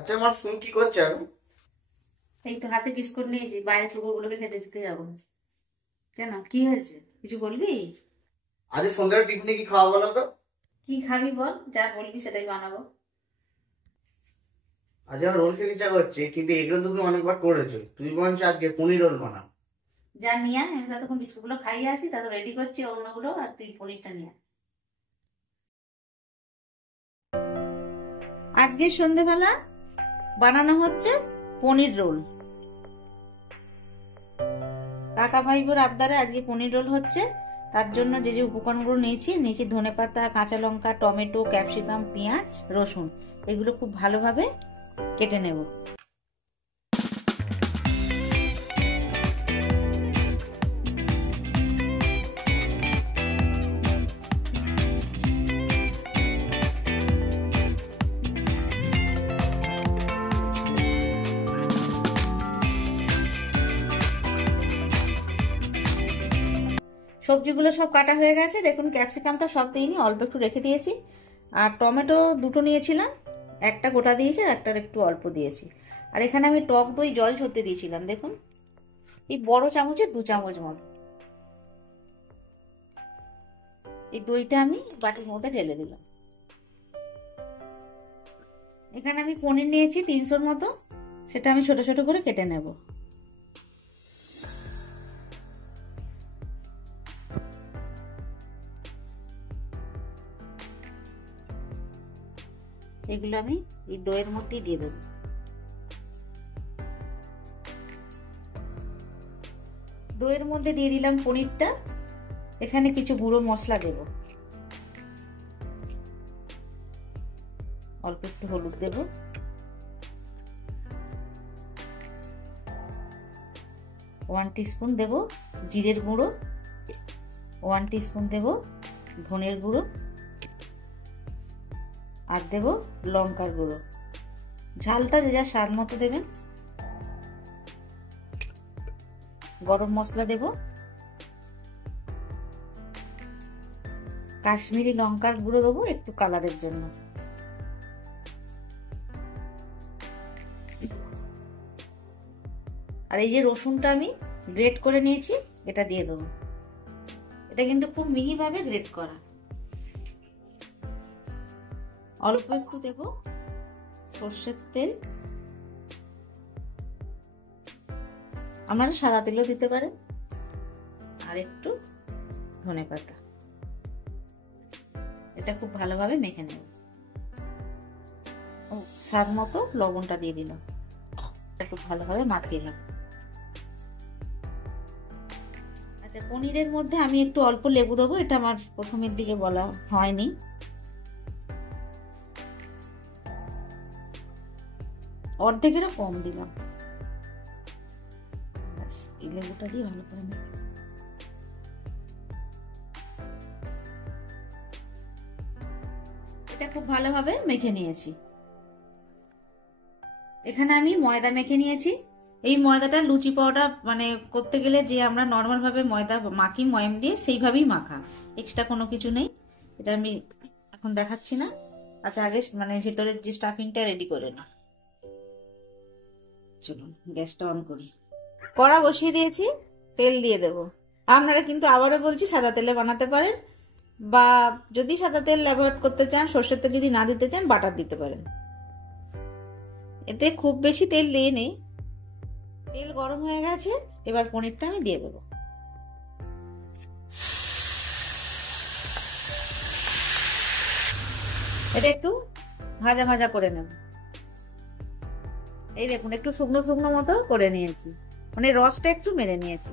আচ্ছা আমার তুমি কি করছো? এই তো হাতে বিস্কুট নিয়েছি, বাইরে কুকুরগুলোকে খেতে দিতে যাবো। কেন, কি হয়েছে? কিছু বলবি? আজ সন্ধ্যার টিফিনে কি খাওয়া বলো তো? কি খাবি বল, যা বলবি সেটাই বানাবো। আজ আমার রোল খেতে ইচ্ছা করছে, কিন্তু এগুলো তো তুমি অনেকবার করেছো। তুমি বলছো আজকে পনির রোল বানাও। যা নিয়ে আয়, আমি ততক্ষণ বিস্কুটগুলো খাইয়ে আসি, তারপর রেডি করছি অন্যগুলো, আর তুই পনিরটা নিয়ে আয়। আজকে সন্ধেবেলা বানানো হচ্ছে পনির রোল। কাকা ভাইবোর আবদারে আজকে পনির রোল হচ্ছে। তার জন্য যে যে উপকরণগুলো নিয়েছি ধনেপাতা, কাঁচা লঙ্কা, টমেটো, ক্যাপসিকাম, পেঁয়াজ, রসুন, এগুলো খুব ভালোভাবে কেটে নেব। সবজিগুলো সব কাটা হয়ে গেছে, দেখুন ক্যাপসিকামটা সব দিইনি, অল্প একটু রেখে দিয়েছি। আর টমেটো দুটো নিয়েছিলাম, একটা গোটা দিয়েছি আর একটা একটু অল্প দিয়েছি। আর এখানে আমি টক দই জল ঝরতে দিয়েছিলাম, দেখুন এই বড় চামচে 2 চামচ মতো। এই দইটা আমি বাটির মধ্যে ঢেলে দিলাম। এখানে আমি পনির নিয়েছি 300-র মতো, সেটা আমি ছোট ছোট করে কেটে নেব। এগুলো আমি এই দইয়ের মধ্যেই দিয়ে দেব। দইয়ের মধ্যে দিয়ে দিলাম পনিরটা। এখানে কিছু গুঁড়ো মশলা দেব, অল্প একটু হলুদ দেব, 1 টিস্পুন দেব জিরের গুঁড়ো, 1 টিস্পুন দেব ধনের গুঁড়ো, আর দেব লঙ্কার গুঁড়ো। ঝালটা যে যা স্বাদ মতো দেবেন। গরম মশলা দেব, কাশ্মীরি লঙ্কার গুঁড়ো দেবো একটু কালারের জন্য। আর এই যে রসুনটা আমি গ্রেট করে নিয়েছি, এটা দিয়ে দেবো। এটা কিন্তু খুব মিহিভাবে গ্রেট করা। অল্প একটু দেব সর্ষের তেল, আপনারা সাদা তেলও দিতে পারেন, আর একটু ধনেপাতা। এটা খুব ভালোভাবে মেখে নেব। ও স্বাদ মতো লবণটা দিয়ে দিলাম, খুব ভালোভাবে মাখিয়ে নেব। আচ্ছা, পনিরের মধ্যে আমি একটু অল্প লেবু দেবো, এটা আমার প্রথমের দিকে বলা হয়নি। অর্ধেকেরও কম দিলাম, এই লেবুটা দিয়ে ভালো করে নেব। এটা খুব ভালোভাবে মেখে নিয়েছি। এখানে আমি ময়দা মেখে নিয়েছি। এই ময়দাটা লুচি পাউডার মানে করতে গেলে যে আমরা নর্মাল ভাবে ময়দা মাখি ময়াম দিয়ে, সেইভাবেই মাখা, এক্সট্রা কোনো কিছু নেই। এটা আমি এখন দেখাচ্ছি না। আচ্ছা, আগে মানে ভেতরের যে স্টাফিংটা রেডি করে নিই। চলুন গ্যাসটা অন করি। কড়া বসিয়ে দিয়েছি, তেল দিয়ে দেব। আপনারা কিন্তু আবারও বলছি সাদা তেলে বানাতে পারেন, বা যদি সাদা তেল অ্যাভয়েড করতে চান, সর্ষের তেল যদি না দিতে চান, বাটার দিতে পারেন। এতে খুব বেশি তেল দিয়ে নেই। তেল গরম হয়ে গেছে, এবার পনিরটা আমি দিয়ে দেবো। এটা একটু ভাজা ভাজা করে নেব। এই দেখুন একটু শুকনো শুকনো মতো করে নিয়েছি, মানে রসটা একটু মেরে নিয়েছি।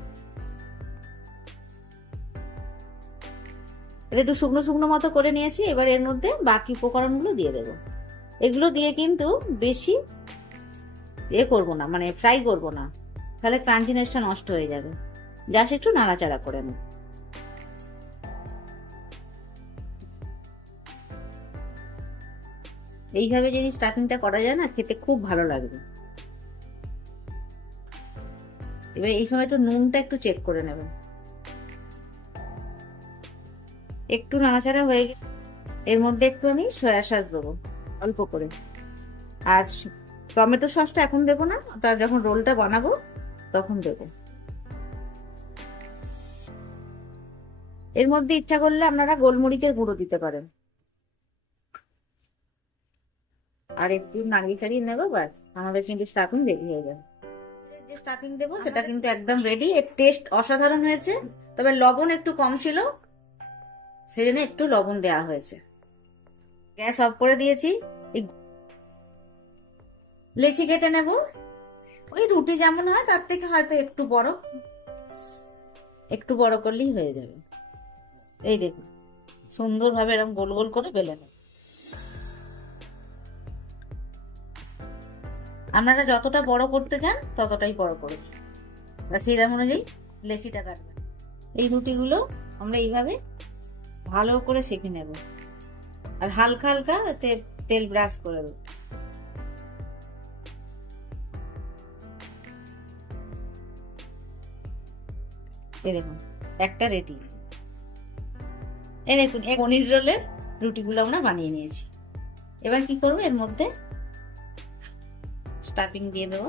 এটা একটু শুকনো শুকনো মতো করে নিয়েছি। এবার এর মধ্যে বাকি উপকরণগুলো দিয়ে দেবো। এগুলো দিয়ে কিন্তু বেশি করবো না, মানে ফ্রাই করবো না, তাহলে ক্রাঞ্চিনেসটা নষ্ট হয়ে যাবে। জাস্ট একটু নাড়াচাড়া করে নেব। এইভাবে যদি স্টাফিংটা করা যায় না, খেতে খুব ভালো লাগবে। এবার এই সময় একটু নুনটা একটু চেক করে নেবেন। একটু নাড়াচাড়া হয়ে গেলে এর মধ্যে একটু আমি সয়া সস দেবো অল্প করে, আর টমেটো সসটা এখন দেবো না, ওটা যখন রোলটা বানাবো তখন দেবো। এর মধ্যে ইচ্ছা করলে আপনারা গোলমরিচের গুঁড়ো দিতে পারেন। আর একটু নাড়িয়ে চাড়িয়ে নেবো, ব্যাস আমাদের কিন্তু স্টাফিং রেডি হয়ে যাবে। যে স্টাফিং দেবো সেটা কিন্তু একদম রেডি। এর টেস্ট অসাধারণ হয়েছে, তবে লবণ একটু কম ছিল, সেই জন্য একটু লবণ দেওয়া হয়েছে। গ্যাস অফ করে দিয়েছি। লেচি কেটে নেব, ওই রুটি যেমন হয় তার থেকে হয়তো একটু বড় করলেই হয়ে যাবে। এই দেখুন সুন্দরভাবে এরকম গোল গোল করে বেলে নেব। আপনারা যতটা বড় করতে চান ততটাই বড় করে সেরকম অনুযায়ী লেচিটা কাটবেন। এই রুটিগুলো আমরা এইভাবে ভালো করে সেঁকে নেব, আর হালকা হালকা এতে তেল ব্রাশ করে দেব। এই দেখুন একটা রেডি। এই দেখুন পনির রোলের রুটিগুলো আমরা বানিয়ে নিয়েছি। এবার কি করবো, এর মধ্যে স্টাফিং দিয়ে দেবো।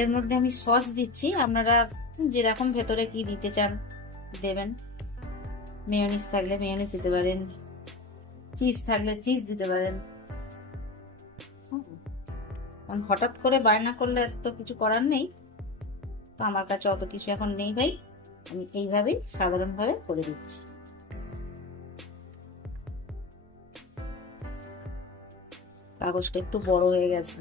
এর মধ্যে আমি সস দিচ্ছি, আপনারা যেরকম ভেতরে কি দিতে চান দেবেন। মেয়োনিজ থাকলে মেয়োনিজ দিতে পারেন, চিজ থাকলে চিজ দিতে পারেন। হঠাৎ করে বায়না করলে তো কিছু করার নেই, তো আমার কাছে অত কিছু এখন নেই ভাই, আমি এইভাবেই সাধারণভাবে করে দিচ্ছি। কাগজটা একটু বড় হয়ে গেছে।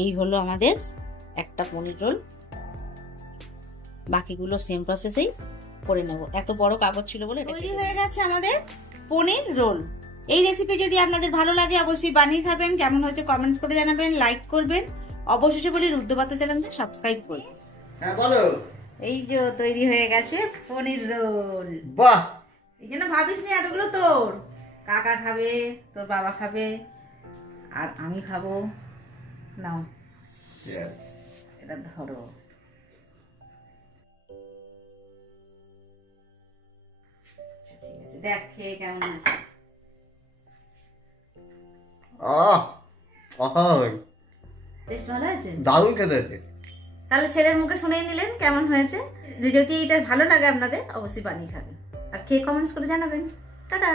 এই হলো আমাদের একটা পনির রোল। বাকিগুলো সেম প্রসেসেই করে নেব। এত বড় কাগজ ছিল বলে তৈরি হয়ে গেছে আমাদের পনির রোল। এই রেসিপি যদি আপনাদের ভালো লাগে অবশ্যই বানিয়ে খাবেন। কেমন হয়েছে কমেন্টস করে জানাবেন, লাইক করবেন। অবশেষে বলি রুদ্রবার্তা চ্যানেলটা সাবস্ক্রাইব করবেন। হ্যাঁ বলো। এই যে তৈরি হয়ে গেছে পনির রোল। বাহ, এই জন্য ভাবিস নি এতগুলো তোর কাকা খাবে, তোর বাবা খাবে, আর আমি খাবো। নাও এটা ধরো। ঠিক আছে, দেখ খেয়ে কেমন আছে। টেস্ট ভালো আছে, দারুণ খেতে হয়েছে। তাহলে ছেলের মুখে শুনেই নিলেন কেমন হয়েছে। যদি এটা ভালো লাগে আপনাদের অবশ্যই বানিয়ে খাবেন, আর খেয়ে কমেন্টস করে জানাবেন। টাটা।